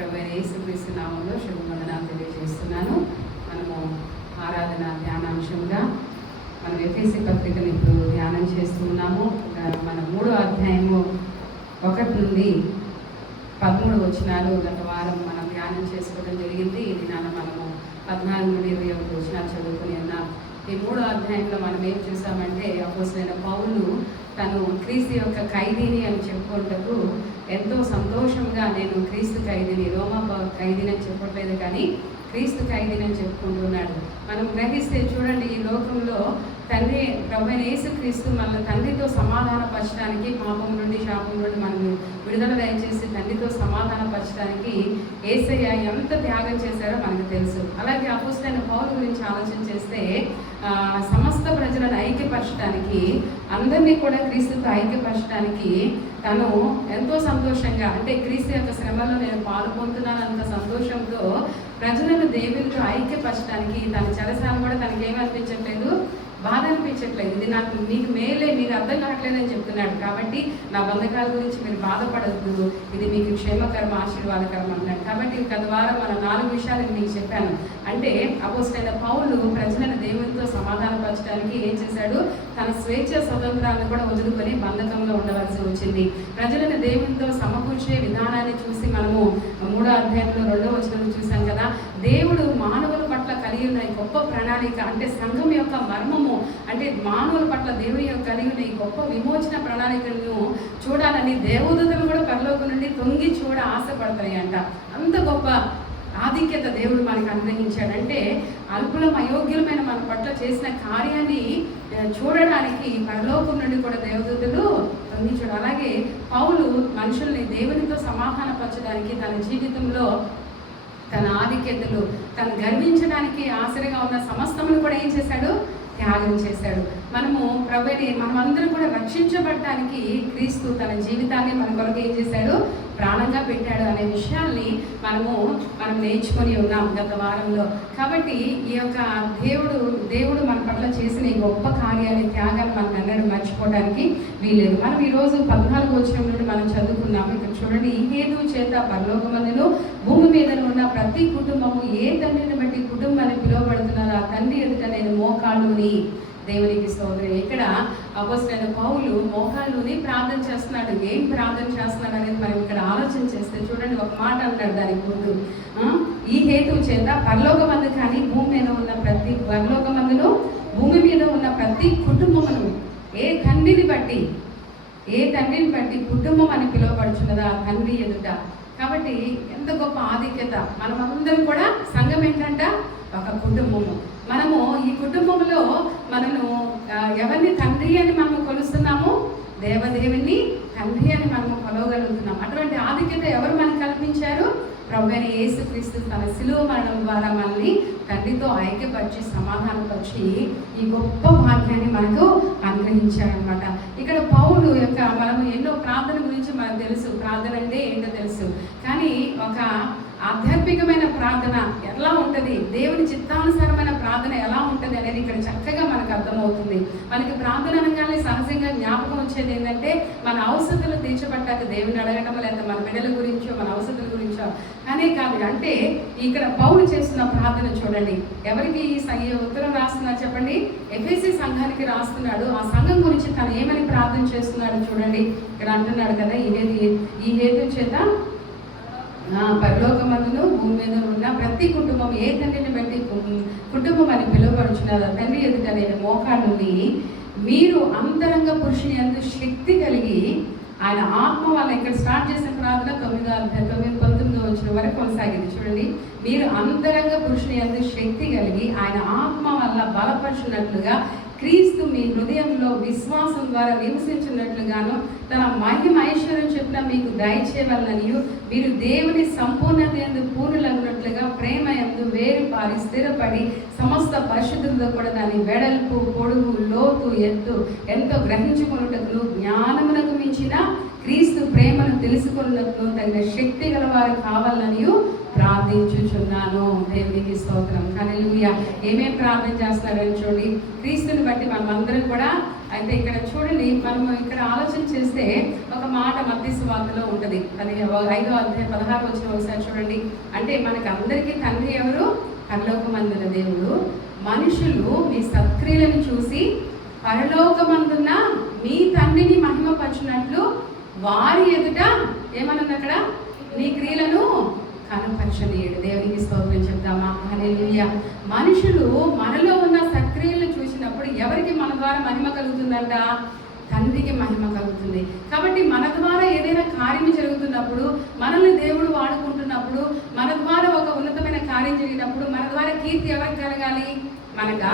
ప్రభువైన యేసుక్రీస్తు నామములో శుభవందనాలు తెలియజేస్తున్నాను. మనము ఆరాధన ధ్యానాంశంగా మనం ఎఫెసీ పత్రికను ఇప్పుడు ధ్యానం చేస్తున్నాము. మన 3వ అధ్యాయము 1 నుండి 13 వచనాలు గత వారం మనం ధ్యానం చేసుకోవడం జరిగింది. ఈ దినాన మనము 14 నుండి 21 వచనాలు చదువుకుని ఉన్నాం. ఈ 3వ అధ్యాయంలో మనం ఏం చూసామంటే అపోస్తలుడైన పౌలు తను క్రీస్తు యొక్క ఖైదీని అని చెప్పుకుంటూ ఎంతో సంతోషంగా నేను క్రీస్తు ఖైదీని, రోమా ఖైదీని అని చెప్పట్లేదు కానీ క్రీస్తు ఖైదీని అని చెప్పుకుంటున్నాడు. మనం గ్రహిస్తే చూడండి, ఈ లోకంలో తండ్రి ప్రభువైన యేసుక్రీస్తు మన తండ్రితో సమాధానపరచడానికి, పాపం నుండి శాపం నుండి మనం విడుదల దయచేసి తండ్రితో సమాధానపరచడానికి యేసయ్య ఎంత త్యాగం చేశారో మనకు తెలుసు. అలాగే అపోస్తలుడైన పౌలు గురించి ఆలోచన చేస్తే సమస్త ప్రజలను ఐక్యపరచడానికి, అందరినీ కూడా క్రీస్తుతో ఐక్యపరచడానికి తను ఎంతో సంతోషంగా, అంటే క్రీస్తు యొక్క శ్రమలో నేను పాల్గొంటున్నాను అంత సంతోషంతో ప్రజలను దేవునితో ఐక్యపరచడానికి తన చెరసాల కూడా తనకి ఏమనిపించట్లేదు, బాధ అనిపించట్లేదు. ఇది నాకు మీకు మేలే, మీకు అర్థం కావట్లేదని చెప్తున్నాడు. కాబట్టి నా బంధకాల గురించి మీరు బాధపడద్దు, ఇది మీకు క్షేమకరం, ఆశీర్వాదకరం అంటున్నాడు. కాబట్టి గత వారం మన 4 విషయాలు మీకు చెప్పాను. అంటే అపోస్తలుడైన పౌలు ప్రజలను దేవునితో సమాధానపరచడానికి ఏం చేశాడు, తన స్వేచ్ఛ స్వతంత్రాలను కూడా వదులుకొని బంధకంలో ఉండవలసి వచ్చింది. ప్రజలను దేవునితో సమకూర్చే విధానాన్ని చూసి మనము 3వ అధ్యాయంలో 2వ వచనం చూసాం కదా. దేవుడు మానవుల పట్ల కలిగి ఉన్న ఈ గొప్ప ప్రణాళిక, అంటే సంఘం యొక్క మర్మము, అంటే మానవుల పట్ల దేవుని యొక్క కలిగి ఉన్న ఈ గొప్ప విమోచన ప్రణాళికలను చూడాలని దేవదూతలు కూడా పరలోకం నుండి తొంగి చూడ ఆశపడతాయి అంట. అంత గొప్ప ఆధిక్యత దేవుడు మనకు అనుగ్రహించాడంటే అల్పులం అయోగ్యులమైన మన పట్ల చేసిన కార్యాన్ని చూడడానికి పరలోకం నుండి కూడా దేవదూతలు తొంగి చూడ. అలాగే పౌలు మనుషుల్ని దేవునితో సమాధానపరచడానికి తన జీవితంలో తన ఆధిక్యతలు, తను గర్వించడానికి ఆసరిగా ఉన్న సమస్తమును కూడా ఏం చేశాడు, త్యాగం చేశాడు. మనమందరం కూడా రక్షించబడటానికి క్రీస్తు తన జీవితాన్ని మన కొరకు ఏం చేశాడు, ప్రాణంగా పెట్టాడు అనే విషయాల్ని మనం నేర్చుకొని ఉన్నాం గత వారంలో. కాబట్టి ఈ యొక్క దేవుడు మన పట్ల చేసిన ఈ గొప్ప కార్యాన్ని, త్యాగాన్ని మనం అన్నది మర్చిపోవడానికి వీలేదు. మనం ఈరోజు 14వ వచనం నుండి మనం చదువుకున్నాము. ఇక్కడ చూడండి, ఈ హేతువు చేత పరలోకమందును భూమి మీద ఉన్న ప్రతి కుటుంబము ఏ తండ్రిని బట్టి కుటుంబాన్ని పిలువబడుతున్నారో ఆ తండ్రి ఎదుట నేను మోకాళ్ళుని, దేవునికి స్తోత్రం. ఇక్కడ అపోస్తలుడైన పౌలు మోకాళ్ళుని ప్రార్థన చేస్తున్నాడు. ఏం ప్రార్థన చేస్తున్నాడు అనేది మనం ఇక్కడ ఆలోచన చేస్తే చూడండి, ఒక మాట అన్నాడు దానికి ముందు, ఈ హేతువు చేత పరలోకమందు కానీ భూమి మీద ఉన్న భూమి మీద ఉన్న ప్రతి కుటుంబమును ఏ తండ్రిని బట్టి కుటుంబం అని పిలువబడుచున్నదా ఆ తండ్రి ఎదుట. కాబట్టి ఎంత గొప్ప ఆధిక్యత. మనమందరం కూడా సంఘం ఏంటంట, ఒక కుటుంబము. మనము ఈ కుటుంబంలో ఎవరిని తండ్రి అని మనము కొలుస్తున్నాము, దేవదేవుని తండ్రి అని మనము కొలవగలుగుతున్నాం. అటువంటి ఆధిక్యత ఎవరు మనకు కల్పించారు, ప్రభువైన యేసుక్రీస్తు తన శిలువ మరణం ద్వారా మనల్ని తండ్రితో ఐక్యపరిచి సమాధానపరిచి ఈ గొప్ప భాగ్యాన్ని మనకు అనుగ్రహించారనమాట. ఇక్కడ పౌలు యొక్క మనము ఎన్నో ప్రార్థన గురించి మనకు తెలుసు, ప్రార్థన అంటే ఏంటో తెలుసు. కానీ ఒక ఆధ్యాత్మికమైన ప్రార్థన ఎలా ఉంటుంది, దేవుని చిత్తానుసారమైన ప్రార్థన ఎలా ఉంటుంది అనేది ఇక్కడ చక్కగా మనకు అర్థమవుతుంది. మనకి ప్రార్థన అనగానే సహజంగా జ్ఞాపకం వచ్చేది ఏంటంటే మన అవసరాలు తీర్చబట్టాక దేవుని అడగటం, లేదా మన బిడ్డల గురించో మన అవసరాల గురించో అనే కాదు. అంటే ఇక్కడ పౌలు చేస్తున్న ప్రార్థన చూడండి, ఎవరికి ఈ ఉత్తరం రాస్తున్నారు చెప్పండి, ఎఫెసీ సంఘానికి రాస్తున్నాడు. ఆ సంఘం గురించి తను ఏమని ప్రార్థన చేస్తున్నాడు చూడండి. ఇక్కడ అంటున్నాడు కదా, ఈ హేతు చేత పరలోకమందును భూమి మీద ఉన్న ప్రతి కుటుంబం ఏ తండ్రిని బట్టి కుటుంబం అని పిలువబడుచున్నారు తండ్రి ఎదుట నేను మోకాళ్ళుని, మీరు అంతరంగ పురుషుని యందు శక్తి కలిగి ఆయన ఆత్మ వల్ల, ఇక్కడ స్టార్ట్ చేసిన ప్రార్థన 19 వచ్చిన వరకు కొనసాగింది. చూడండి, మీరు అంతరంగ పురుషుని యందు శక్తి కలిగి ఆయన ఆత్మ వల్ల బలపరుచున్నట్లుగా క్రీస్తు మీ హృదయంలో విశ్వాసం ద్వారా నివసించినట్లుగాను తన మహిమ ఐశ్వర్యం చెప్పిన మీకు దయచేయవలననియు, మీరు దేవుని సంపూర్ణత యందు పూర్ణులగినట్లుగా ప్రేమ యందు వేరుపారి స్థిరపడి సమస్త పరిశుద్ధులతో కూడా దాని వెడల్పు, పొడుగు, లోతు, ఎత్తు ఎంతో గ్రహించుకున్నట్టును జ్ఞానమునకు మించిన క్రీస్తు ప్రేమను తెలుసుకున్నట్లు తగిన శక్తి గలవారు కావాలని ప్రార్థించుచున్నాను. దేవునికి స్తోత్రం. హల్లెలూయా. ఏమేం ప్రార్థన చేస్తున్నారని చూడండి, క్రీస్తుని బట్టి మనమందరం కూడా అయితే ఇక్కడ చూడండి, మనం ఇక్కడ ఆలోచన చేస్తే ఒక మాట మత్తయి సువార్తలో ఉంటుంది. అది 5వ అధ్యాయం 16 వచనం ఒకసారి చూడండి. అంటే మనకు అందరికీ తండ్రి ఎవరు? పరలోకమందున దేవుడు. మనుషులు మీ సత్క్రియలను చూసి పరలోకమందున్న మీ తండ్రిని మహిమపరచునట్లు వారి ఎదుట ఏమన్నది అక్కడ? నీ క్రియలను కనపరచనీయుడు. దేవునికి స్తోత్రం చెప్తామా? హల్లెలూయా. మనుషులు మనలో ఉన్న సత్క్రియలను చూసినప్పుడు ఎవరికి మన ద్వారా మహిమ కలుగుతుందంట? తండ్రికి మహిమ కలుగుతుంది. కాబట్టి మన ద్వారా ఏదైనా కార్యం జరుగుతున్నప్పుడు, మనల్ని దేవుడు వాడుకుంటున్నప్పుడు, మన ద్వారా ఒక ఉన్నతమైన కార్యం జరిగినప్పుడు మన ద్వారా కీర్తి ఎవరికి కలగాలి? మనగా?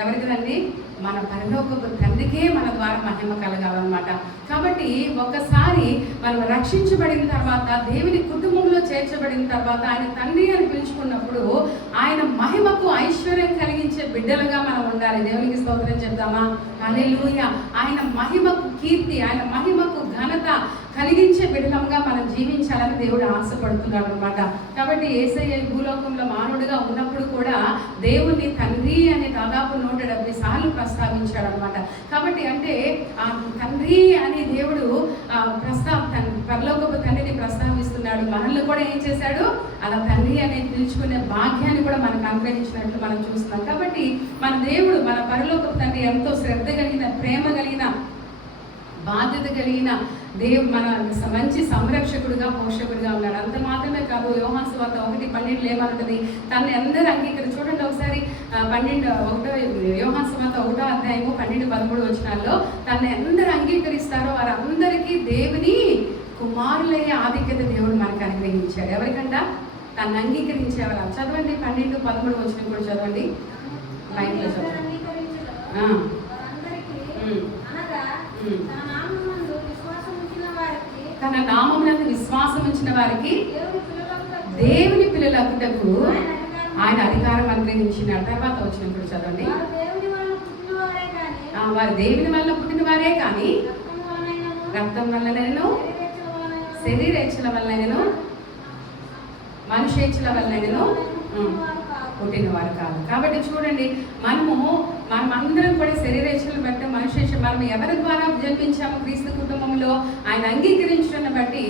ఎవరికి తండ్రి? మన పరలోకపు తండ్రికే మన ద్వారా మహిమ కలగాలన్నమాట. కాబట్టి ఒక్కసారి మనం రక్షించబడిన తర్వాత, దేవుని కుటుంబంలో చేర్చబడిన తర్వాత, ఆయన తండ్రి అని పిలుచుకున్నప్పుడు ఆయన మహిమకు ఐశ్వర్యం కలిగించే బిడ్డలుగా మనం ఉండాలి. దేవునికి స్తోత్రం చెప్తామా? హల్లెలూయా. ఆయన మహిమకు కీర్తి, ఆయన మహిమకు ఘనత కలిగించే బిడ్డలంగా మనం జీవించాలని దేవుడు ఆశపడుతున్నాడు అనమాట. కాబట్టి యేసయ్య భూలోకంలో మానవుడిగా ఉన్నప్పుడు కూడా దేవుని తండ్రి అని దాదాపు 170 సార్లు ప్రస్తావించాడు అనమాట. కాబట్టి అంటే ఆ తండ్రి అని దేవుడు పరలోకపు తండ్రిని ప్రస్తావిస్తున్నాడు. మనల్ని కూడా ఏం చేశాడు? అలా తండ్రి అనేది పిలుచుకునే భాగ్యాన్ని కూడా మనకు అనుగ్రహించినట్లు మనం చూస్తున్నాం. కాబట్టి మన దేవుడు, మన పరలోకపు తండ్రి ఎంతో శ్రద్ధ కలిగిన, ప్రేమ కలిగిన, బాధ్యత కలిగిన మన మంచి సంరక్షకుడుగా, పోషకుడుగా ఉన్నాడు. అంత మాత్రమే కాదు, యోహాను సువార్త 1:12 ఏమంటుంది? తనని అందరూ అంగీకరించి చూడండి ఒకసారి. 12 యోహాను సువార్త 1వ అధ్యాయము 12-13 వచనాల్లో తనని అందరూ అంగీకరిస్తారో వారందరికీ దేవుని కుమారులయ్యే ఆధిక్యత దేవుడు మనకు అనుగ్రహించాడు. ఎవరికంట? తను అంగీకరించేవారు. చదవండి 12-13 వచనం కూడా చదవండి. లైన్లో చదవండి. తన నామమునందు విశ్వాసం ఉంచిన వారికి దేవుని పిల్లలకుటకు ఆయన అధికారం అనుగ్రహించినాడు. తర్వాత వచ్చినప్పుడు చదవండి. వారు దేవుని వల్ల పుట్టిన వారే కానీ రక్తం వల్లనైనను, శరీరేచ్ఛల వల్లనైనను, మనుషేచ్ఛల వల్లనైనను పుట్టిన వారు కాదు. కాబట్టి చూడండి, మనమందరం కూడా శరీరేచ్ఛలను బట్టి, మనుషేచ్ఛ, మనం ఎవరి ద్వారా జన్మించాము క్రీస్తు కుటుంబంలో ఆయన అంగీకరించడాన్ని బట్టి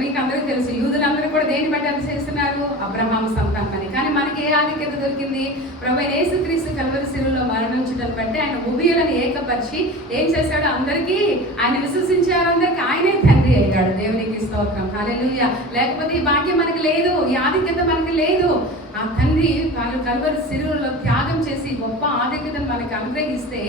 మీకు అందరికీ తెలుసు, యూదులందరూ కూడా దేని బట్టి అతిశయిస్తున్నారు? అబ్రహాము సంతానం అని. కానీ మనకి ఏ ఆధిక్యత దొరికింది? ప్రభువైన యేసుక్రీస్తు కల్వరి శిలువలో మరణించడం బట్టి ఆయన ఉభయులను ఏకపరిచి ఏం చేశాడు? అందరికీ, ఆయన విశ్వసించే వారందరికీ ఆయనే తండ్రి అయ్యాడు. దేవునికి స్తోత్రం. హల్లెలూయా. లేకపోతే ఈ భాగ్యం మనకి లేదు, ఈ ఆధిక్యత మనకి లేదు. ఆ తండ్రి కల్వరి శిలువలో త్యాగం చేసి గొప్ప ఆధిక్యతను మనకి అనుగ్రహిస్తే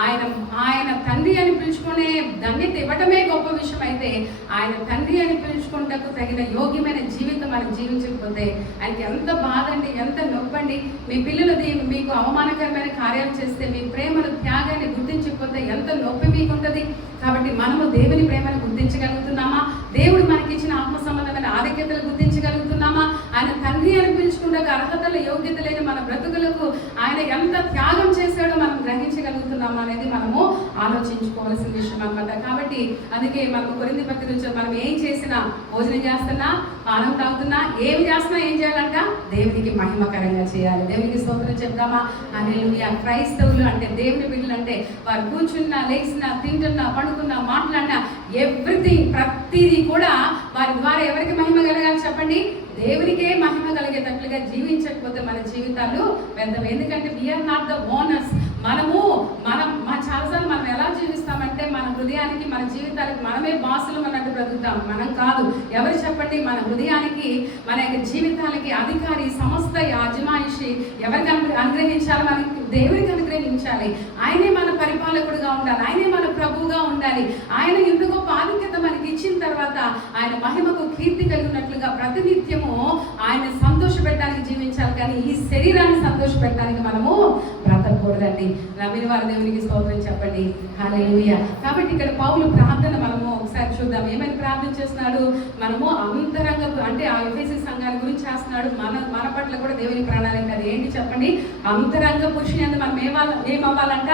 ఆయన తండ్రి అని పిలుచుకునే ధన్యత ఇవ్వటమే గొప్ప విషయం. అయితే ఆయన తండ్రి అని పిలుచుకుంటకు తగిన యోగ్యమైన జీవితం మనం జీవించకపోతే ఆయనకి ఎంత బాధ అండి, ఎంత నొప్పండి. మీ పిల్లలు మీకు అవమానకరమైన కార్యాలు చేస్తే మీ ప్రేమను, త్యాగాన్ని గుర్తించకపోతే ఎంత నొప్పి మీకు ఉంటుంది. కాబట్టి మనము దేవుని ప్రేమను గుర్తించగలుగుతున్నామా? దేవుడు మనకిచ్చిన ఆత్మ సంబంధమైన ఆధిక్యతలు గుర్తించగలుగుతున్నామా? ఆయన తండ్రి అని పిలుచుకుంటే అర్హతలు, యోగ్యత లేని మన బ్రతుకులకు ఆయన ఎంత త్యాగం చేశాడో మనం గ్రహించగలుగుతున్నామా అనేది మనము ఆలోచించుకోవాల్సిన విషయం అన్నమాట. కాబట్టి అందుకే మనకు కొరింథీ పత్రిక మనం ఏం చేసినా, భోజనం చేస్తున్నా, పానం తాగుతున్నా, ఏం చేస్తున్నా ఏం చేయాలంట? దేవునికి మహిమకరంగా చేయాలి. దేవునికి స్తోత్రం చెప్తామా? హల్లెలూయా. క్రైస్తవులు అంటే, దేవుని బిడ్డలు అంటే, వారు కూర్చున్నా, లేచినా, తింటున్నా, పడుకున్నా, మాట్లాడినా, ఎవ్రీథింగ్, ప్రతిదీ కూడా వారి ద్వారా ఎవరికి మహిమ కలగాలి చెప్పండి? దేవునికే మహిమ కలిగేటట్లుగా జీవించకపోతే మన జీవితాలు వ్యర్థం. ఎందుకంటే వీఆర్ నాట్ ద ఓనర్స్. మా చాలాసార్లు మనం ఎలా జీవిస్తామంటే మన హృదయానికి, మన జీవితానికి మనమే బాసులు అన్నట్టు బ్రతుకుతాం. మనం కాదు. ఎవరు చెప్పండి? మన హృదయానికి, మన యొక్క జీవితాలకి అధికారి, సమస్త యాజమాయిషి ఎవరికి అనుగ్రహించాలి? మనకి దేవునికి అనుగ్రహించాలి. ఆయనే మన పరిపాలకుడుగా ఉండాలి, ఆయనే మన ప్రభువుగా ఉండాలి. ఆయన ఇంత గొప్ప ఆధిక్యత మనకి ఇచ్చిన తర్వాత ఆయన మహిమకు కీర్తి కలిగినట్లుగా ప్రతినిత్యము ఆయన సంతోషపెట్టడానికి జీవించాలి. కానీ ఈ శరీరాన్ని సంతోషపెట్టడానికి మనము బ్రతకూడదండి. నమ్మిన వారి దేవునికి స్తోత్రం చెప్పండి. హల్లెలూయా. కాబట్టి ఇక్కడ పౌలు ప్రార్థన మనము ఒకసారి చూద్దాం. ఏమైనా ప్రార్థన చేస్తున్నాడు? మనము అంతరంగ, అంటే ఆ ఎఫెసీ సంఘాల గురించి చేస్తున్నాడు. మన పట్ల కూడా దేవుని ప్రణాళిక అది ఏంటి చెప్పండి? అంతరంగ పురుషుని అంటే మనం ఏమవ్వాలంట?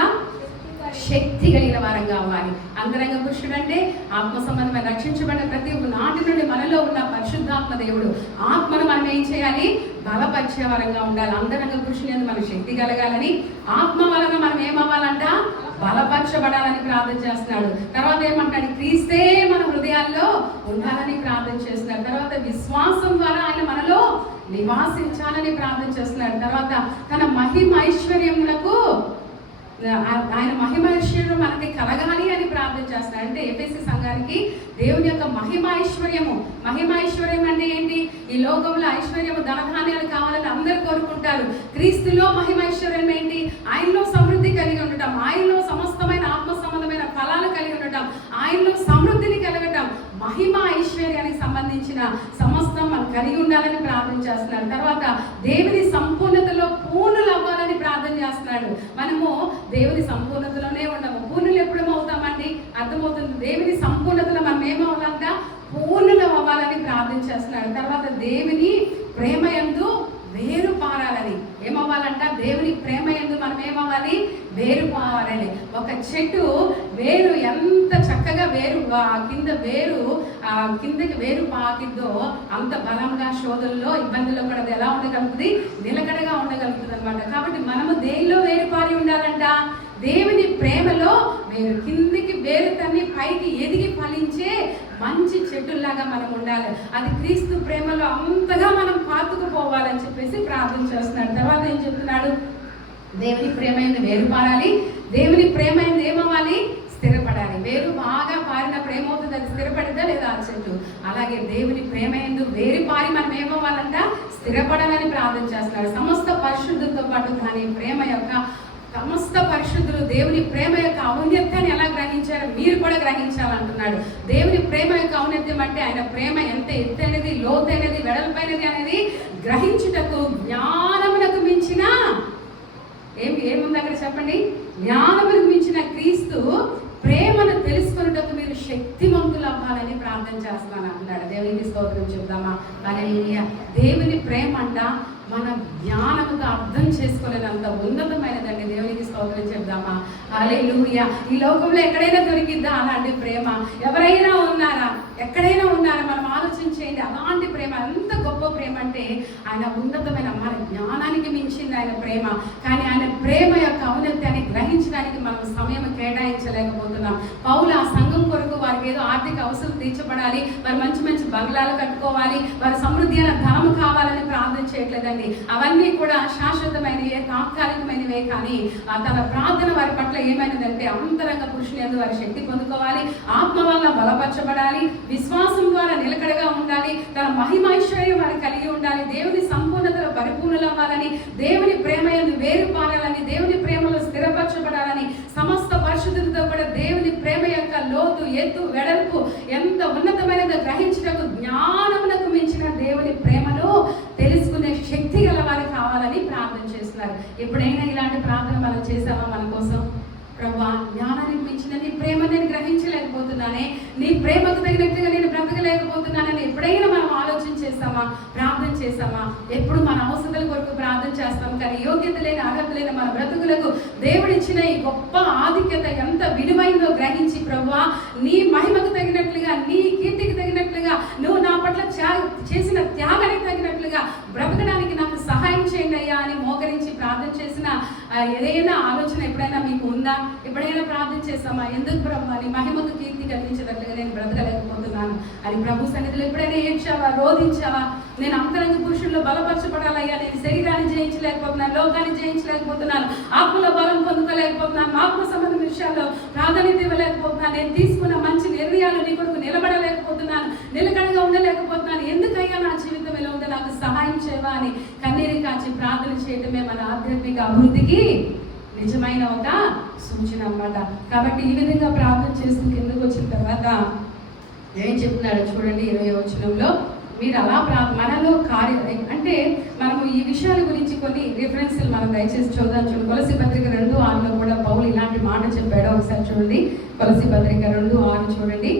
శక్తి కలిగిన వారంగా అవ్వాలి. అంతరంగ పురుషుడు అంటే ఆత్మ సంబంధమైన రక్షించబడిన ప్రతి నాటి నుండి మనలో ఉన్న పరిశుద్ధాత్మ దేవుడు ఆత్మను మనం ఏం చేయాలి? బలపరిచే వరంగా ఉండాలి. అంతరంగ పురుషుని యందు మన శక్తి కలగాలని, ఆత్మ వలన మనం ఏమవ్వాలంట? బలపరచబడాలని ప్రార్థన చేస్తున్నాడు. తర్వాత ఏమంటాడు? క్రీస్తే మన హృదయాల్లో ఉండాలని ప్రార్థన చేస్తున్నాడు. తర్వాత విశ్వాసం ద్వారా ఆయన మనలో నివాసించాలని ప్రార్థన చేస్తున్నాడు. తర్వాత తన మహిమ ఐశ్వర్యములకు ఆయన మహిమైశ్వర్యం మనకి కలగాలి అని ప్రార్థన చేస్తున్నాడు. అంటే ఎఫెసీ సంఘానికి దేవుని యొక్క మహిమైశ్వర్యం అంటే ఏంటి? ఈ లోకంలో ఐశ్వర్యము ధనధాన్యాలు కావాలని అందరూ కోరుకుంటారు. క్రీస్తులో మహిమైశ్వర్యం ఏంటి? ఆయనలో సమృద్ధి కలిగి ఉండటం, ఆయనలో సమస్తమైన ఆత్మ సంబంధమైన ఫలాలు కలిగి ఉండటం, ఆయనలో సమృద్ధిని కలగటం, మహిమ ఐశ్వర్యానికి సంబంధించిన సమస్తం మనం కలిగి ఉండాలని ప్రార్థన చేస్తున్నాడు. తర్వాత దేవుని సంపూర్ణతలో పూర్ణులు అవ్వాలని ప్రార్థన చేస్తున్నాడు. మనము దేవుని సంపూర్ణతలోనే ఉండము. పూర్ణులు ఎప్పుడు అవుతామండి? అర్థమవుతుంది. దేవుని సంపూర్ణతలో మనం ఏమవ్వాలంట? పూర్ణులు అవ్వాలని ప్రార్థన చేస్తున్నాడు. తర్వాత దేవుని ప్రేమ యందు వేరు పారాలని. ఏమవ్వాలంట? దేవుని ప్రేమ యందు మనం ఏమవ్వాలి? వేరు పారాలి. ఒక చెట్టు వేరు ఎంత చక్కగా కిందకి వేరు పాకిద్దో అంత బలంగా శోధనలో ఇబ్బందుల్లో కూడా అది ఎలా ఉండగలుగుతుంది? నిలకడగా ఉండగలుగుతుంది అనమాట. కాబట్టి మనము దేనిలో వేరు పారి ఉండాలంట? దేవుని ప్రేమలో వేరు. కిందికి వేరు తన్ని పైకి ఎదిగి ఫలించే మంచి చెట్టులాగా మనం ఉండాలి. అది క్రీస్తు ప్రేమలో అంతగా మనం పాతుకుపోవాలని చెప్పేసి ప్రార్థన చేస్తున్నాడు. తర్వాత ఏం చెప్తున్నాడు? దేవుని ప్రేమైంది వేరు పారాలి. దేవుని ప్రేమైంది ఏమవ్వాలి? స్థిరపడాలి. వేరు బాగా పారినప్పుడు ఏమవుతుంది? అది స్థిరపడిద్దా లేదా ఆ చెట్టు? అలాగే దేవుని ప్రేమైందు వేరు పారి మనం ఏమవ్వాలంట? స్థిరపడాలని ప్రార్థన చేస్తున్నాడు. సమస్త పరిశుద్ధులతో పాటు దాని ప్రేమ యొక్క సమస్త పరిశుద్ధులు దేవుని ప్రేమ యొక్క ఔన్నత్యాన్ని ఎలా గ్రహించారో మీరు కూడా గ్రహించాలంటున్నాడు. దేవుని ప్రేమ యొక్క ఔన్నత్యం అంటే ఆయన ప్రేమ ఎంత ఎత్తైనది, లోతైనది, వెడల్పైనది అనేది గ్రహించుటకు జ్ఞానమునకు మించిన ఏముంది అక్కడ చెప్పండి? జ్ఞానమునకు మించిన క్రీస్తు ప్రేమను తెలుసుకున్నటకు మీరు శక్తిమంతులు అవ్వాలని ప్రార్థన చేస్తాను అంటున్నాడు. దేవునికి స్తోత్రం చెప్దామా? హల్లెలూయా. దేవుని ప్రేమ అంట మన జ్ఞానముతో అర్థం చేసుకోలేనంత ఉన్నతమైనదండి. దేవునికి స్తోత్రం చెప్దామా? హల్లెలూయా. ఈ లోకంలో ఎక్కడైనా దొరికిద్దా అలాంటి ప్రేమ? ఎవరైనా ఉన్నారా? ఎక్కడైనా ఉన్నారా? మనం ఆలోచించేయండి. అలాంటి ప్రేమ ఎంత గొప్ప ప్రేమ అంటే ఆయన ఉన్నతమైన, మన జ్ఞానానికి మించింది ఆయన ప్రేమ. కానీ ఆయన ప్రేమ యొక్క ఔన్నత్యాన్ని గ్రహించడానికి మనం సమయం కేటాయించలేకపోతున్నాం. పౌలు ఆ సంఘం కొరకు వారికి ఏదో ఆర్థిక అవసరం తీర్చబడాలి, వారు మంచి మంచి బంగ్లాలు కట్టుకోవాలి, వారి సమృద్ధి అయిన ధనం కావాలని ప్రార్థన చేయట్లేదండి. అవన్నీ కూడా శాశ్వతమైనవే, తాత్కాలికమైనవే. కానీ తన ప్రార్థన వారి పట్ల ఏమైనదంటే అంతరంగ పురుషుని యందు వారి శక్తి పొందుకోవాలి, ఆత్మ వల్ల బలపరచబడాలి, విశ్వాసం ద్వారా నిలకడగా ఉండాలి, తన మహిమైశ్వర్యం వారు కలిగి ఉండాలి, దేవుని సంపూర్ణతలో పరిపూర్ణులు అవ్వాలని, దేవుని ప్రేమ యందు వేరు పారాలని, దేవుని ప్రేమలో స్థిరపరచబడాలని, సమస్త పరిశుద్ధులతో కూడా దేవుని ప్రేమ యొక్క లోతు, ఎత్తు, వెడల్పు ఎంత ఉన్నతమైనదో గ్రహించటకు జ్ఞానమునకు మించిన దేవుని ప్రేమను తెలుసుకునే శక్తి గల వారు కావాలని ప్రార్థన చేస్తున్నారు. ఎప్పుడైనా ఇలాంటి ప్రార్థన మనం చేసామా? మన కోసం ప్రభువా, జ్ఞానానికి మించిన నీ ప్రేమ నేను గ్రహించలేకపోతున్నానే, నీ ప్రేమకు తగినట్టుగా నేను బ్రతకలేకపోతున్నానని ఎప్పుడైనా మనం ఆలోచన చేస్తామా? ప్రార్థన చేస్తామా? ఎప్పుడు మన అవసరాల కొరకు ప్రార్థన చేస్తాం. కానీ యోగ్యత లేని, అర్హత లేని మన బ్రతుకులకు దేవుడిచ్చిన ఈ గొప్ప ఆధిక్యత ఎంత విలువైందో గ్రహించి, ప్రభువా నీ మహిమకు తగినట్లుగా, నీ కీర్తికి తగినట్లుగా, నువ్వు నా పట్ల చేసిన త్యాగానికి తగినట్లుగా బ్రతకడానికి నాకు సహాయం చేయండి అయ్యా అని మోకరించి ప్రార్థన చేసిన ఏదైనా ఆలోచన ఎప్పుడైనా మీకు ఉందా? ఎప్పుడైనా ప్రార్థన చేస్తామా? ఎందుకు ప్రభు నీ మహిమకు కీర్తి కలిగించేటట్లుగా నేను బ్రతకలేకపోతున్నాను అని ప్రభు సన్నిధిలో ఎప్పుడైనా ఏడ్చావా? రోధించావా? నేను అంతరంగ పురుషుల్లో బలపరచబడాలయ్యా, నేను శరీరాన్ని జయించలేకపోతున్నాను, లోకాన్ని జయించలేకపోతున్నాను, ఆత్మలో బలం పొందుకోలేకపోతున్నాను, ఆత్మ సంబంధ విషయాల్లో ప్రాధాన్యత ఇవ్వలేకపోతున్నాను, నేను తీసుకున్న మంచి నిర్ణయాలు నీ కొరకు నిలబడలేకపోతున్నాను, నిలకడగా ఉండలేకపోతున్నాను, ఎందుకయ్యా నా జీవితం ఎలా ఉందో నాకు సహాయం చేయవా అని కన్నీరు కాచి ప్రార్థన చేయడమే మన ఆధ్యాత్మిక అభివృద్ధికి నిజమైన ఒక సూచన అన్నమాట. కాబట్టి ఈ విధంగా ప్రార్థన చేస్తూ కిందకు వచ్చిన తర్వాత ఏం చెప్తున్నాడు చూడండి 20వ వచనంలో. మీరు అలా మనలో అంటే మనము ఈ విషయాల గురించి కొన్ని రిఫరెన్స్లు మనం దయచేసి చూద్దాం. చూడండి, కొలసీ పత్రిక 2:6లో కూడా పౌలు ఇలాంటి మాట చెప్పాడు. ఒకసారి చూడండి, కొలసీ పత్రిక 2:6 చూడండి.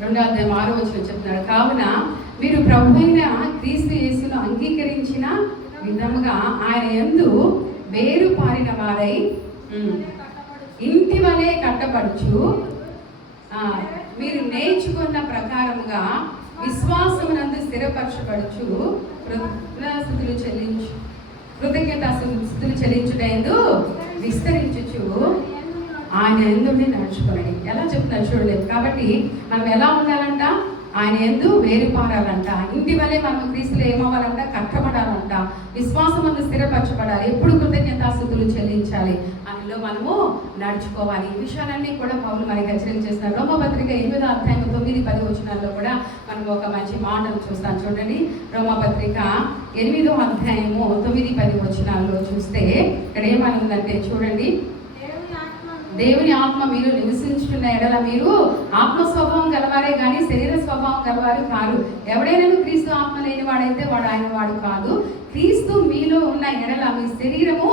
2వ అధ్యాయం 6వ వచనం చెప్తున్నాడు, కావున మీరు ప్రభువైన క్రీస్తు యేసును అంగీకరించిన విధముగా ఆయన యందు వేరు పారిన వారై ఇంటి వలె కట్టబడుచు మీరు నేర్చుకున్న ప్రకారముగా విశ్వాసమునందు స్థిరపరచబడుచు కృతజ్ఞతాస్తుతులు చెల్లించుటయందు విస్తరించుచు ఆయన యందు నడుచుకోండి. ఎలా చెప్తున్నారు చూడలేదు. కాబట్టి మనం ఎలా ఉండాలంట? ఆయన యందు వేరుపారాలంట. ఇంటి వల్లే మనం క్రీస్తులు ఏమవ్వాలంట? కట్టబడాలంట. విశ్వాసమందు స్థిరపరచబడాలి. ఎప్పుడు కృతజ్ఞతాస్తుతులు చెల్లించాలి. అందులో మనము నడుచుకోవాలి. ఈ విషయాలన్నీ కూడా పౌలు మనకి హెచ్చరిక చేస్తున్నారు. రోమపత్రిక 8వ అధ్యాయం 9-10 వచనాల్లో కూడా మనం ఒక మంచి మాటను చూస్తాం. చూడండి, రోమపత్రిక 8వ అధ్యాయము 9-10 వచనాల్లో చూస్తే ఇక్కడ ఏమని ఉందంటే చూడండి, దేవుని ఆత్మ మీరు నివసించుకున్న ఎడల మీరు ఆత్మ స్వభావం గలవారే కానీ శరీర స్వభావం గలవారు కాదు. ఎవడైనా క్రీస్తు ఆత్మ లేని వాడైతే వాడు ఆయన వాడు కాదు. క్రీస్తు మీలో ఉన్న ఎడల మీ శరీరము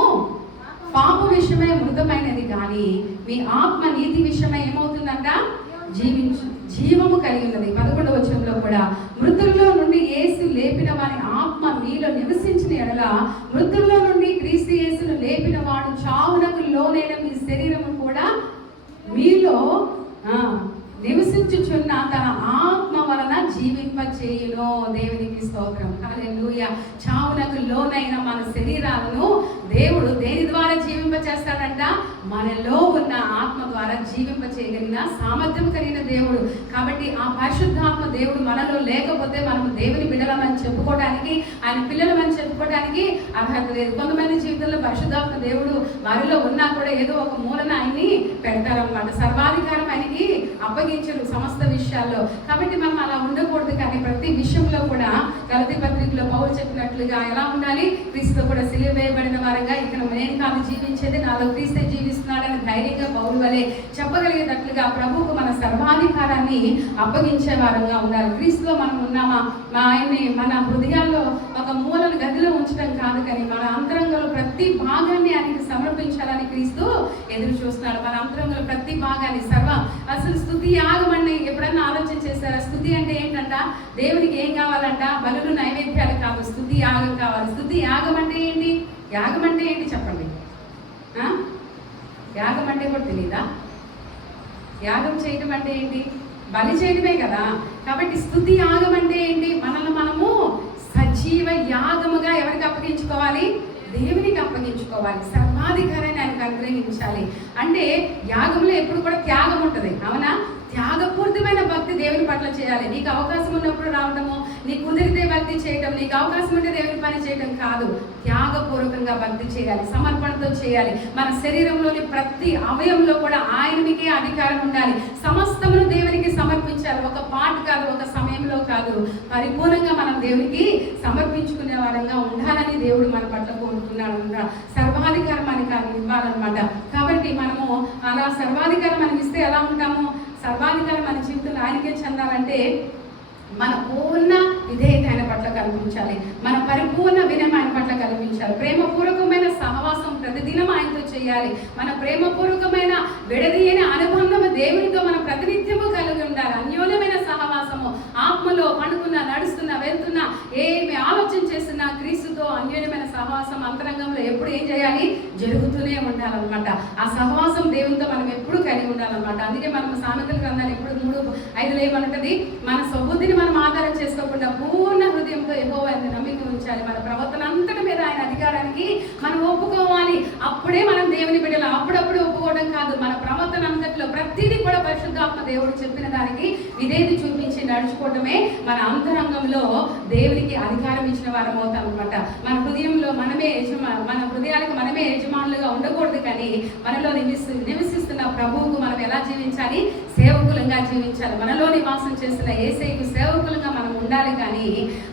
పాప విషయమై మృతమైనది కానీ మీ ఆత్మ నీతి విషయమై ఏమవుతుందంట? జీవము కలిగి ఉన్నది. 11వ వచనంలో కూడా మృతుల్లో నుండి యేసు లేపిన వారి ఆత్మ మీలో నివసించిన ఎడల మృతుల్లో నుండి క్రీస్తు యేసును లేపిన వాడు చావునకు లోనైన మీ శరీరము కూడా మీలో నివసించుచున్న తన ఆత్మ వలన జీవింపచేయును. దేవునికి స్తోత్రం. హల్లెలూయా. చావునకు లోనైన మన శరీరాలను దేవుడు దేని ద్వారా జీవింపచేస్తాడంట? మనలో ఉన్న ఆత్మ ద్వారా జీవింపచేయగలిగిన సామర్థ్యం కలిగిన దేవుడు. కాబట్టి ఆ పరిశుద్ధాత్మ దేవుడు మనలో లేకపోతే మనము దేవుని బిడ్డలమని చెప్పుకోవడానికి, ఆయన పిల్లలమని చెప్పుకోవడానికి అర్హత లేదు. కొంతమంది జీవితంలో పరిశుద్ధాత్మ దేవుడు వారిలో ఉన్నా కూడా ఏదో ఒక మూలన ఆయన్ని పెడతారనమాట. సర్వాధికారం ఆయనకి అప్పగించరు సమస్త విషయాల్లో. కాబట్టి మనం అలా ఉండకూడదు. కానీ ప్రతి విషయంలో కూడా గలతీ పత్రికలో పౌలు చెప్పినట్లుగా ఎలా ఉండాలి? క్రీస్తు కూడా సిలువ వేయబడిన వారంగా ఇక్కడ నేను కాదు జీవించేది, నాలో క్రీస్తే జీవిస్తున్నాడని ధైర్యంగా పౌలు వలె చెప్పగలిగేటట్లుగా ప్రభువుకు మన సర్వాధికారాన్ని అప్పగించే వారంగా ఉండాలి. క్రీస్తులో మనం ఉన్నామా? ఆయన్ని మన హృదయాల్లో ఒక మూలను గదిలో ఉంచడం కాదు, కానీ మన అంతరంగంలో ప్రతి భాగాన్ని ఆయనకి సమర్పించాలని క్రీస్తు ఎదురు చూస్తున్నాడు. మన అంతరంగంలో ప్రతి భాగాన్ని అసలు స్తుతి యాగం అని ఎప్పుడన్నా ఆలోచన చేశారా? స్తుతి అంటే ఏంటంట? దేవునికి ఏం కావాలంట? బలులు నైవేద్యాలు కాదు, స్తుతి యాగం కావాలి. స్తుతి యాగం అంటే ఏంటి? యాగం అంటే ఏంటి చెప్పండి? యాగం అంటే కూడా తెలీదా? యాగం చేయడం అంటే ఏంటి? బలి చేయడమే కదా. కాబట్టి స్తుతి యాగం అంటే ఏంటి? మనల్ని మనము సజీవ యాగముగా ఎవరికి అప్పగించుకోవాలి? దేవునికి అప్పగించుకోవాలి. సర్వాధికారాన్ని ఆయనకు అనుగ్రహించాలి. అంటే యాగంలో ఎప్పుడు కూడా త్యాగం ఉంటుంది. అవునా? త్యాగపూరితమైన భక్తి దేవుని పట్ల చేయాలి. నీకు అవకాశం ఉన్నప్పుడు రావడము, నీకు కుదిరితే భక్తి చేయటం, నీకు అవకాశం ఉంటే దేవుని పని చేయడం కాదు. త్యాగపూర్వకంగా భక్తి చేయాలి, సమర్పణతో చేయాలి. మన శరీరంలోని ప్రతి అవయంలో కూడా ఆయనకే అధికారం ఉండాలి. సమస్తమును దేవునికి సమర్పించాలి. ఒక పాట కాదు, ఒక సమయంలో కాదు, పరిపూర్ణంగా మనం దేవునికి సమర్పించుకునే వారంగా ఉండాలని దేవుడు మన పట్ల కోరుకున్నాడు. సర్వాధికారం మనకి ఇవ్వాలన్నమాట. కాబట్టి మనము అలా సర్వాధికారం మనకి ఇస్తే ఎలా ఉంటాము? సర్వాధికారం మన జీవితంలో ఆయనకే చెందాలంటే మన పూర్ణ విధేయత ఆయన పట్ల కల్పించాలి. మన పరిపూర్ణ వినయం ఆయన పట్ల కల్పించాలి. ప్రేమపూర్వకమైన సహవాసం ప్రతిదినం ఆయనతో చేయాలి. మన ప్రేమపూర్వకమైన విడదీయని అనుబంధము దేవునితో మనం ప్రతినిత్యము కలిగి ఉండాలి. అన్యోన్యమైన సహవాసము, ఆత్మలో పండుకున్నా, నడుస్తున్నా, వెళ్తున్నా, ఏమి ఆలోచన చేస్తున్నా క్రీస్తుతో అన్యోన్యమైన సహవాసం అంతరంగంలో ఎప్పుడు ఏం చేయాలి? జరుగుతూనే ఉండాలన్నమాట. ఆ సహవాసం దేవునితో మనం ఎప్పుడు కలిగి ఉండాలన్నమాట. అందుకే మనం సామెతల గ్రంథాలు ఎప్పుడు 3:5 ఏమంటది? మన స్వబుద్ధిని మనం ఆధారం చేసుకోకుండా పూర్ణ హృదయంతో యెహోవాని నమ్మిక ఉంచాలి. మన ప్రవర్తన అంతటి మీద ఆయన అధికారానికి మనం ఒప్పుకోవాలి. అప్పుడే మనం దేవుని బిడ్డలు. అప్పుడప్పుడు ఒప్పుకోవడం కాదు, మన ప్రవర్తన అంతట్లో ప్రతిదీ కూడా పరిశుద్ధాత్మ దేవుడు చెప్పిన దానికి విధేయత చూపించి నడుచుకోవడమే మన అంతరంగంలో దేవునికి అధికారం ఇచ్చిన వారం అవుతాం అనమాట. మన హృదయంలో మన హృదయాలకు మనమే యజమానులుగా ఉండకూడదు, కానీ మనలో నివసిస్తున్న ప్రభువుకు మనం ఎలా జీవించాలి? సేవకులంగా జీవించాలి. మనలో నివాసం చేస్తున్న యేసయ్యకు సేవకులుగా మనం ఉండాలి, కానీ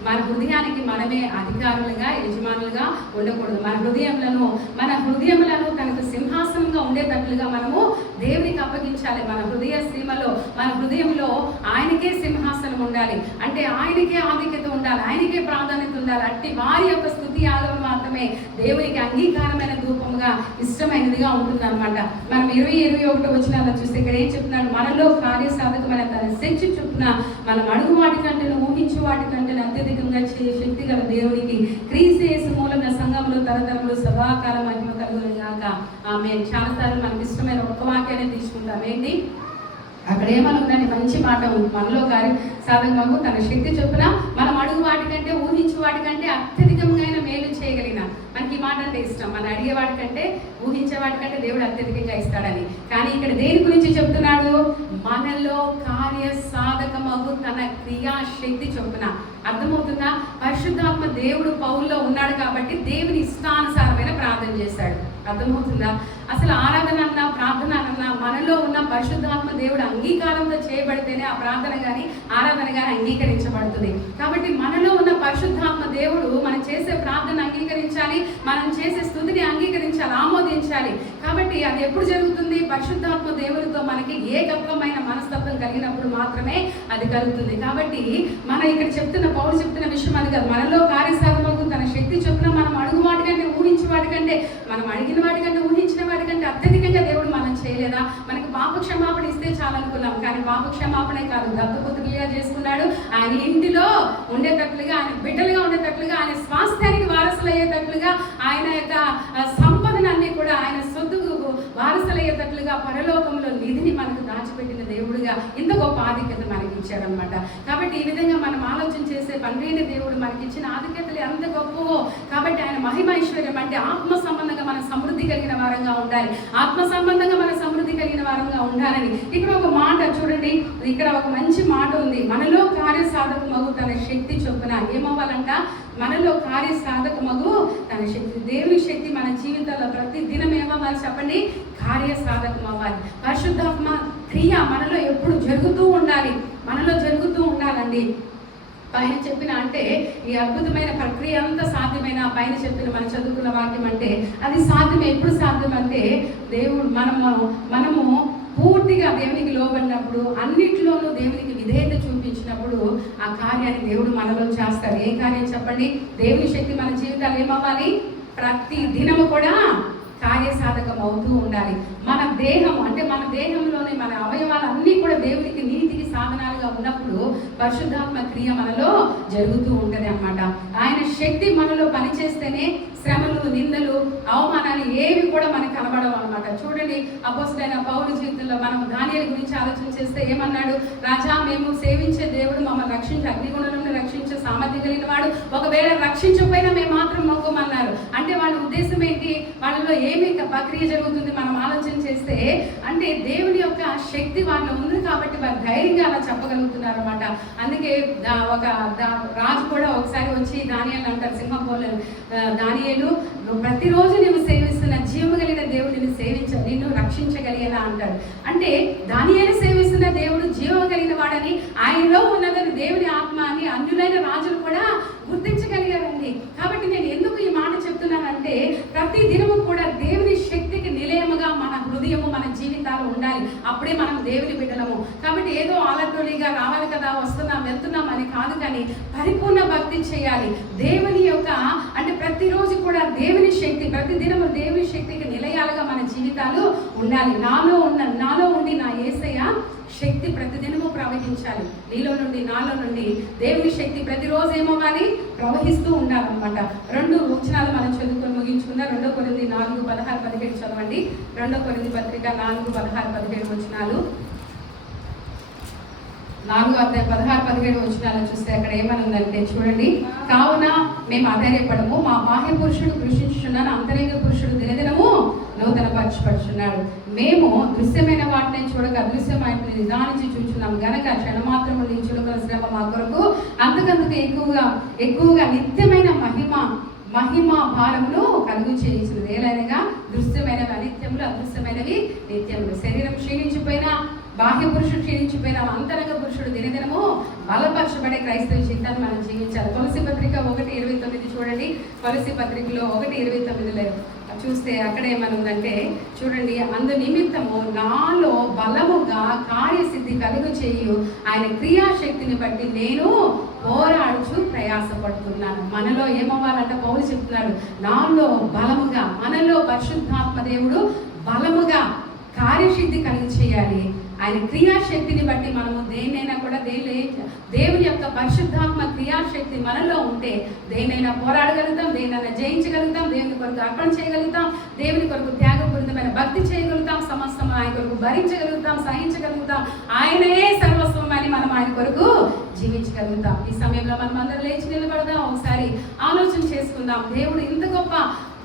మన హృదయానికి మనమే అధికారులుగా యజమానులుగా ఉండకూడదు. మన హృదయములను తనకు సింహాసనంగా ఉండేటట్లుగా మనము దేవునికి అప్పగించాలి. మన హృదయ సీమలో, మన హృదయంలో ఆయనకే సింహాసనం ఉండాలి. అంటే ఆయనకే ఆధిక్యత ఉండాలి, ఆయనకే ప్రాధాన్యత ఉండాలి. అట్టి వారి యొక్క స్తుతి యాగం మాత్రమే దేవునికి అంగీకారమైన ధూపంగా ఇష్టమైనదిగా ఉంటుంది అనమాట. మనం 20-21 వచనాల్లో చూస్తే ఇక్కడ ఏం చెప్తున్నాడు? మనలో కార్యసాధకమైన తన శక్తి చొప్పున మన మనం అడుగు వాటి కంటే ఊహించు వాటి కంటే అత్యధికంగా శక్తి గల దేవునికి క్రీస్తు యేసు మూలంగా సంఘంలో తరతరములు సదాకాల మహిమ కలుగును గాక ఆమేన్. చాలాసార్లు మనకి ఇష్టమైన ఒక్క వాక్యాన్ని తీసుకుంటాం. ఏంటి అక్కడ ఏమని ఉందండి? మంచి మాట ఉంది. మనలో సాధకము తన శక్తి చొప్పున మనం అడుగు వాటికంటే ఊహించు వాటికంటే అత్యధికంగా మేలు చేయగలిగిన. మనకి ఈ మాట అంటే ఇష్టం. మనం అడిగే వాటికంటే ఊహించే వాటికంటే దేవుడు అత్యధికంగా ఇస్తాడని. కానీ ఇక్కడ దేని గురించి చెప్తున్నాడు? మనలో కార్య సాధకమగు తన క్రియాశక్తి చొప్పున. అర్థమవుతుందా? పరిశుద్ధాత్మ దేవుడు పౌల్లో ఉన్నాడు కాబట్టి దేవుని ఇష్టానుసారమైన ప్రార్థన చేశాడు. అర్థమవుతుందా? అసలు ఆరాధన అన్నా ప్రార్థన అన్నా మనలో ఉన్న పరిశుద్ధాత్మ దేవుడు అంగీకారంతో చేయబడితేనే ఆ ప్రార్థన కానీ ఆరాధన కానీ అంగీకరించబడుతుంది. కాబట్టి మనలో ఉన్న పరిశుద్ధాత్మ దేవుడు మనం చేసే ప్రార్థన అంగీకరించాలి, మనం చేసే స్థుతిని అంగీకరించాలి, ఆమోదించాలి. కాబట్టి అది ఎప్పుడు జరుగుతుంది? పరిశుద్ధాత్మ దేవుడితో మనకి ఏకత్వమైన మనస్తత్వం కలిగినప్పుడు మాత్రమే అది కలుగుతుంది. కాబట్టి మన ఇక్కడ పౌలు చెప్తున్న విషయం అది కాదు. మనలో కార్యసాధనకు తన శక్తి చొప్పున మనం అడుగు వాటికంటే ఊహించే వాటికంటే మనం అడిగిన వాటికంటే ఊహించిన వాటికంటే అత్యధికంగా దేవుడు మనం చేయలేదా? మనకి పాప క్షమాపణ ఇస్తే చాలనుకున్నాం. కానీ పాప క్షమాపణే కాదు, దత్తపుత్రులుగా చేసుకున్నాడు. ఆయన ఇంటిలో ఉండేటట్లుగా, ఆయన బిడ్డలుగా ఉండేటట్లుగా, ఆయన స్వాస్థ్యానికి వారసులయ్యేటట్లుగా, ఆయన యొక్క సంపదనన్నీ కూడా ఆయన సొత్తుకు వారసులయ్యేటట్లుగా పరలోకంలో నిధిని మనకు దాచిపెట్టిన దేవుడుగా ఇంత గొప్ప ఆధిక్యత మనకి ఇచ్చారనమాట. కాబట్టి ఈ విధంగా మనం ఆలోచన చేసే పన్నెండు దేవుడు మనకి ఇచ్చిన ఆధిక్యతలు ఎంత గొప్పవో. కాబట్టి ఆయన మహిమైశ్వర్యం అంటే ఆత్మ సంబంధంగా మన సమృద్ధి కలిగిన వారంగా ఉండాలి, ఆత్మ సంబంధంగా మన సమృద్ధి కలిగిన వారంగా ఉండాలని. ఇక్కడ ఒక మాట చూడండి, ఇక్కడ ఒక మంచి మాట ఉంది. మనలో కార్యసాధకమగు తన శక్తి చొప్పున ఏమవ్వాలంట? మనలో కార్యసాధకమగు తన శక్తి, దేవుని శక్తి మన జీవితాల్లో ప్రతి దినం ఏమవ్వాలి చెప్పండి? కార్యసాధకం అవ్వాలి. పరిశుద్ధాత్మ క్రియ మనలో ఎప్పుడు జరుగుతూ ఉండాలి, మనలో జరుగుతూ ఉండాలండి. పైన చెప్పిన అంటే ఈ అద్భుతమైన ప్రక్రియ అంతా సాధ్యమైన పైన చెప్పిన మనం చదువుకున్న వాక్యం అంటే అది సాధ్యమే. ఎప్పుడు సాధ్యం అంటే దేవుడు మనము పూర్తిగా దేవునికి లోబడినప్పుడు, అన్నిటిలోనూ దేవునికి విధేయత చూపించినప్పుడు ఆ కార్యాన్ని దేవుడు మనలో చేస్తాడు. ఏ కార్యం చెప్పండి? దేవుని శక్తి మన జీవితాలు ఏమవ్వాలి? ప్రతి దినము కూడా కార్యసాధకం అవుతూ ఉండాలి. మన దేహం అంటే మన దేహంలోని మన అవయవాలు అన్నీ కూడా దేవునికి నీతికి సాధనాలుగా ఉన్నప్పుడు పరిశుద్ధాత్మ క్రియ మనలో జరుగుతూ ఉంటుంది అన్నమాట. ఆయన శక్తి మనలో పనిచేస్తేనే శ్రమలు, నిందలు, అవమానాలు ఏవి కూడా మనకు కనబడవు అనమాట. చూడండి, అపోస్తలుడైన పౌలు జీవితంలో మనం దానియేలు గురించి ఆలోచన చేస్తే ఏమన్నాడు? రాజా, మేము సేవించే దేవుడు మమ్మల్ని రక్షించి అగ్నిగుండంలో రక్షించే సామర్థ్యం కలిగిన వాడు, ఒకవేళ రక్షించకపోయినా మేము మాత్రం మొక్కమన్నారు. అంటే వాళ్ళ ఉద్దేశం ఏంటి? వాళ్ళలో ఏమి ప్రక్రియ జరుగుతుంది మనం ఆలోచన చేస్తే, అంటే దేవుని యొక్క శక్తి వాళ్ళ ఉంది కాబట్టి వారు ధైర్యంగా అలా చెప్పగలుగుతున్నారు అనమాట. అందుకే ఒక రాజు కూడా ఒకసారి వచ్చి దానియేలు అంటారు, సింహంలో దానియేలు, ప్రతిరోజు నువ్వు సేవిస్తున్న జీవము కలిగిన దేవుడు నిన్ను రక్షించగలిగేలా అంటాడు. అంటే దానియేలు సేవిస్తున్న దేవుడు జీవం కలిగిన వాడని, ఆయనలో ఉన్నదని దేవుని ఆత్మ అని అన్యులైన రాజులు కూడా గుర్తించగలిగారండి. కాబట్టి నేను ఎందుకు ఈ మాట చెప్తున్నానంటే, ప్రతి దినము కూడా దేవుని శక్తికి నిలయముగా మన హృదయము, మన జీవితాలు ఉండాలి. అప్పుడే మనం దేవుని బిడ్డలము. కాబట్టి ఏదో ఆలటోలిగా రావాలి కదా, వస్తున్నాం వెళ్తున్నాం అని కాదు, కానీ పరిపూర్ణ భక్తి చేయాలి. దేవుని యొక్క అంటే ప్రతిరోజు కూడా దేవుని శక్తి, ప్రతి దినము దేవుని శక్తికి నిలయాలుగా మన జీవితాలు ఉండాలి. నాలో ఉండి నా యేసయ్య శక్తి ప్రతిదినము ప్రవహించాలి. నీలో నుండి, నాలో నుండి దేవుని శక్తి ప్రతిరోజు ఏమవ్వాలి? ప్రవహిస్తూ ఉండాలన్నమాట. 2 వచనాలు మనం చదువుకొని ముగించుకుందాం. 2 కొరింథీ 4:16-17 చదవండి. 2 కొరింథీ పత్రిక 4:16-17 వచనాలు. 4:16-17 వచనాలు చూస్తే అక్కడ ఏమనుందంటే చూడండి, కావున మేము ఆధారపడము, మా బాహ్య పురుషుడు కృషించుచున్నాను, అంతరంగ పురుషుడు దినదినము నూతన పరచబడుచున్నాడు. మేము దృశ్యమైన వాటిని చూడక అదృశ్యమైన నిదానించి చూచున్నాం గనక క్షణమాత్రము నీ చులకల శ్రమ మా కొరకు అంతకందుకు ఎక్కువగా నిత్యమైన మహిమ భారమును కలుగు చేయించినది. ఏలైనగా దృశ్యమైనవి అనిత్యములు, అదృశ్యమైనవి నిత్యములు. శరీరం క్షీణించిపోయినా, బాహ్య పురుషుడు క్షీణించిపోయిన అంతరంగ పురుషుడు దినదినము బలపరచబడే క్రైస్తవ జీవితాన్ని మనం జీవించాలి. తులసి పత్రిక 1:29 చూడండి. తులసి పత్రికలో 1:29 చూస్తే అక్కడ ఏమనుందంటే చూడండి, అందు నిమిత్తము నాలో బలముగా కార్యసిద్ధి కలుగు చేయు ఆయన క్రియాశక్తిని బట్టి నేను పోరాడుచు ప్రయాసపడుతున్నాను. మనలో ఏమవ్వాలంటే పౌలు చెప్తున్నాడు, నాలో బలముగా, మనలో పరిశుద్ధాత్మ దేవుడు బలముగా కార్యసిద్ధి కలిగి చేయాలి. ఆయన క్రియాశక్తిని బట్టి మనము దేన్నైనా కూడా దేవుని యొక్క పరిశుద్ధాత్మ క్రియాశక్తి మనలో ఉంటే దేన్నైనా పోరాడగలుగుతాం, దేన్నైనా జయించగలుగుతాం, దేవుని కొరకు అర్పణ చేయగలుగుతాం, దేవుని కొరకు త్యాగపూరితమైన భక్తి చేయగలుగుతాం, సమస్తం ఆయన కొరకు భరించగలుగుతాం, సహించగలుగుతాం. ఆయనే సర్వస్వం అని మనం ఆయన కొరకు జీవించగలుగుతాం. ఈ సమయంలో మనం అందరం లేచి నిలబడదాం, ఒకసారి ఆలోచన చేసుకుందాం. దేవుడు ఇంత గొప్ప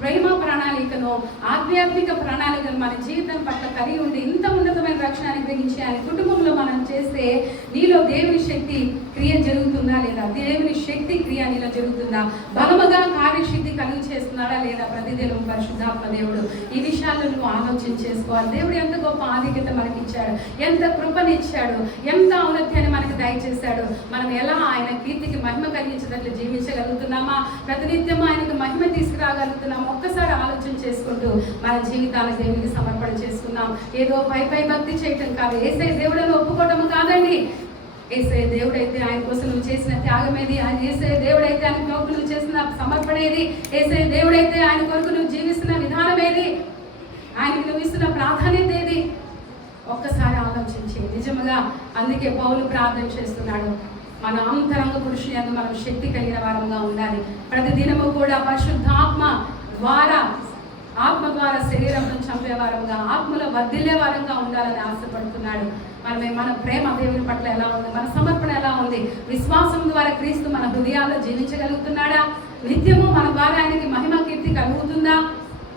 ప్రేమ ప్రణాళికను, ఆధ్యాత్మిక ప్రణాళికను మన జీవితం పట్ల కలిగి ఉండి ఇంత ఉన్నతమైన రక్షణ అనుగ్రహించి ఆయన కుటుంబంలో మనం చేస్తే నీలో దేవుని శక్తి క్రియ జరుగుతుందా లేదా? దేవుని శక్తి క్రియ నీలో జరుగుతుందా? బలముగా కార్యశక్తి కలిగి చేస్తున్నాడా లేదా? ప్రతిదినం పరిశుద్ధాత్మ దేవుడు ఈ విషయాల్లో నువ్వు ఆలోచన చేసుకోవాలి. దేవుడు ఎంత గొప్ప ఆధిక్యత మనకి ఇచ్చాడు, ఎంత కృపనిచ్చాడు, ఎంత ఔన్నత్యాన్ని మనకి దయచేశాడు. మనం ఎలా ఆయన కీర్తికి మహిమ కలిగించేటట్లు జీవించగలుగుతున్నామా? ప్రతినిత్యం ఆయనకు మహిమ తీసుకురాగలుగుతున్నామా? ఒక్కసారి ఆలోచన చేసుకుంటూ మన జీవితాలను దేవునికి సమర్పణ చేసుకున్నాం. ఏదో పై భక్తి చేయటం కాదు, యేసయ్య దేవుడని ఒప్పుకోవటం కాదండి. యేసయ్య దేవుడైతే ఆయన కోసం నువ్వు చేసిన త్యాగం ఏది? యేసయ్య దేవుడైతే ఆయన కొరకు నువ్వు చేసిన సమర్పణ ఏది? యేసయ్య దేవుడైతే ఆయన కొరకు నువ్వు జీవిస్తున్న విధానం ఏది? ఆయనకి నువ్వు ఇస్తున్న ప్రాధాన్యత ఏది? ఒక్కసారి ఆలోచించి నిజముగా అందుకే పౌలు ప్రార్థన చేస్తున్నాడు, మన అంతరంగ పురుషుని యందు మనం శక్తి కలిగిన వారంగా ఉండాలి. ప్రతిదినము కూడా పరిశుద్ధాత్మ ద్వారా, ఆత్మ ద్వారా శరీరంలో చంపే వారంగా, ఆత్మలో వర్ధిల్లే వారంగా ఉండాలని ఆశపడుతున్నాడు. మన ప్రేమ దేవుని పట్ల ఎలా ఉంది? మన సమర్పణ ఎలా ఉంది? విశ్వాసం ద్వారా క్రీస్తు మన హృదయాల్లో జీవించగలుగుతున్నాడా? నిత్యము మన ద్వారా ఆయనకి మహిమ కీర్తి కలుగుతుందా?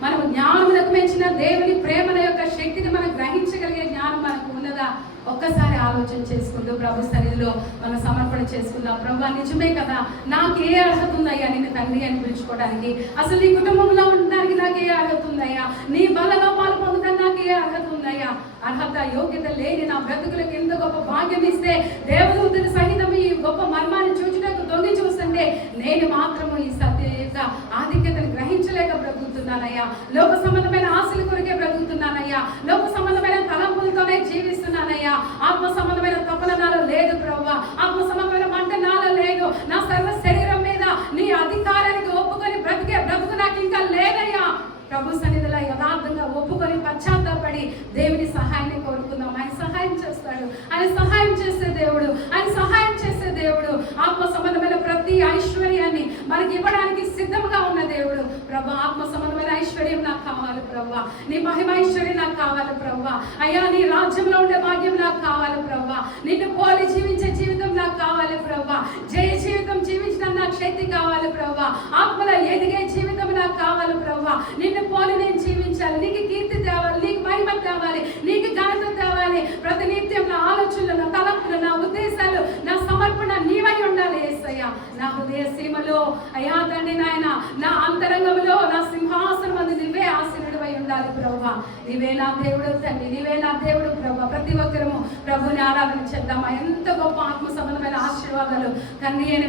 మనము జ్ఞానములకు మెచ్చిన దేవుని ప్రేమల యొక్క శక్తిని మనం గ్రహించగలిగే జ్ఞానం మనకు ఉన్నదా? ఒక్కసారి ఆలోచన చేసుకుంటూ ప్రభు సన్నిధిలో మనం సమర్పణ చేసుకుందాం. ప్రభు నిజమే కదా, నాకు ఏ అర్హత ఉందయ్యా నిన్ను తండ్రి అని పిలుచుకోవడానికి? అసలు నీ కుటుంబంలో ఉండడానికి నాకు ఏ అర్హత ఉందయ్యా? నీ బలలో పాలు పొందడానికి నాకు ఏ అర్హత ఉందయ్యా? అర్హత యోగ్యత లేని నా బ్రతుకులకు ఎంత గొప్ప భాగ్యం ఇస్తే దేవదూతని సహితం ఈ గొప్ప మర్మాన్ని చూచుటకు తొంగి చూస్తుంటే నేను మాత్రము ఈ సత్య యొక్క ఆధిక్యతను గ్రహించలేక బ్రతుకుతున్నానయ్యా. లోక సంబంధమైన ఆశల కొరకే బ్రతుకుతున్నానయ్యా. లోక సంబంధమైన తలంపులతోనే జీవిస్తున్నానయ్యా. ఆత్మ సంబంధమైన తపన నాలో లేదు ప్రభువా. ఆత్మ సంబంధమైన మంట నాలో లేదు. నా సర్వ శరీరం మీద నీ అధికారానికి ఒప్పుకొని బ్రతుకు నాకు ఇంకా లేదయ్యా. ప్రభు సన్నిధిలో యథార్థంగా ఒప్పుకొని పశ్చాత్తాపడి దేవుని సహాయాన్ని కోరుకుందాం. ఆయన సహాయం చేస్తాడు. ఆయన సహాయం చేసే దేవుడు, ఆయన సహాయం చేసే దేవుడు. ఆత్మ సంబంధమైన ప్రతి ఐశ్వర్యాన్ని మనకి ఇవ్వడానికి సిద్ధంగా ఉన్న దేవుడు. ప్రభు ఆత్మ సంబంధమైన ఐశ్వర్యం నాకు కావాలి ప్రభు. నీ మహిమ ఐశ్వర్యం నాకు కావాలి ప్రభు. అయ్యా నీ రాజ్యంలో ఉండే భాగ్యం నాకు కావాలి ప్రభు. నిన్ను పోలి జీవించే జీవితం నాకు కావాలి ప్రభు. జయ జీవితం జీవించడం నాకు శక్తి కావాలి ప్రభు. ఆత్మలో ఎదిగే జీవితం నాకు కావాలి ప్రభు. నిన్ను పోలి నేను జీవించాలి. నీకు కీర్తి తేవాలి, నీకు మహిమ తేవాలి, నీకు ఘనత తేవాలి. ప్రతినిత్యం నా ఆలోచనలు, నా తలంపులు, నా ఉద్దేశాలు, నా సమర్పణ నీవై ఉండాలి యేసయ్య. నా హృదయ సీమలో అయ్యా తండ్రి నాయన, నా అంతరంగంలో నా సింహాసనం అందు నీవే ఆసీనుడివై ఉండాలి ప్రభువా. నీవే నా దేవుడు తండ్రి, నీవే నా దేవుడు ప్రభువా. ప్రతి ఒక్కరము ప్రభుని ఆరాధన చేద్దామా. ఎంత గొప్ప ఆత్మ సంబంధమైన ఆశీర్వాదాలు తండ్రి అయిన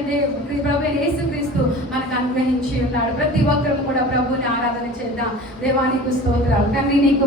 ప్రభు యేసుక్రీస్తు మనకు అనుగ్రహించి ఉన్నాడు. ప్రతి ఒక్కరము కూడా ప్రభుని ఆరాధన చేద్దాం. దేవానికి స్తోత్రాలు. తండ్రి నీకు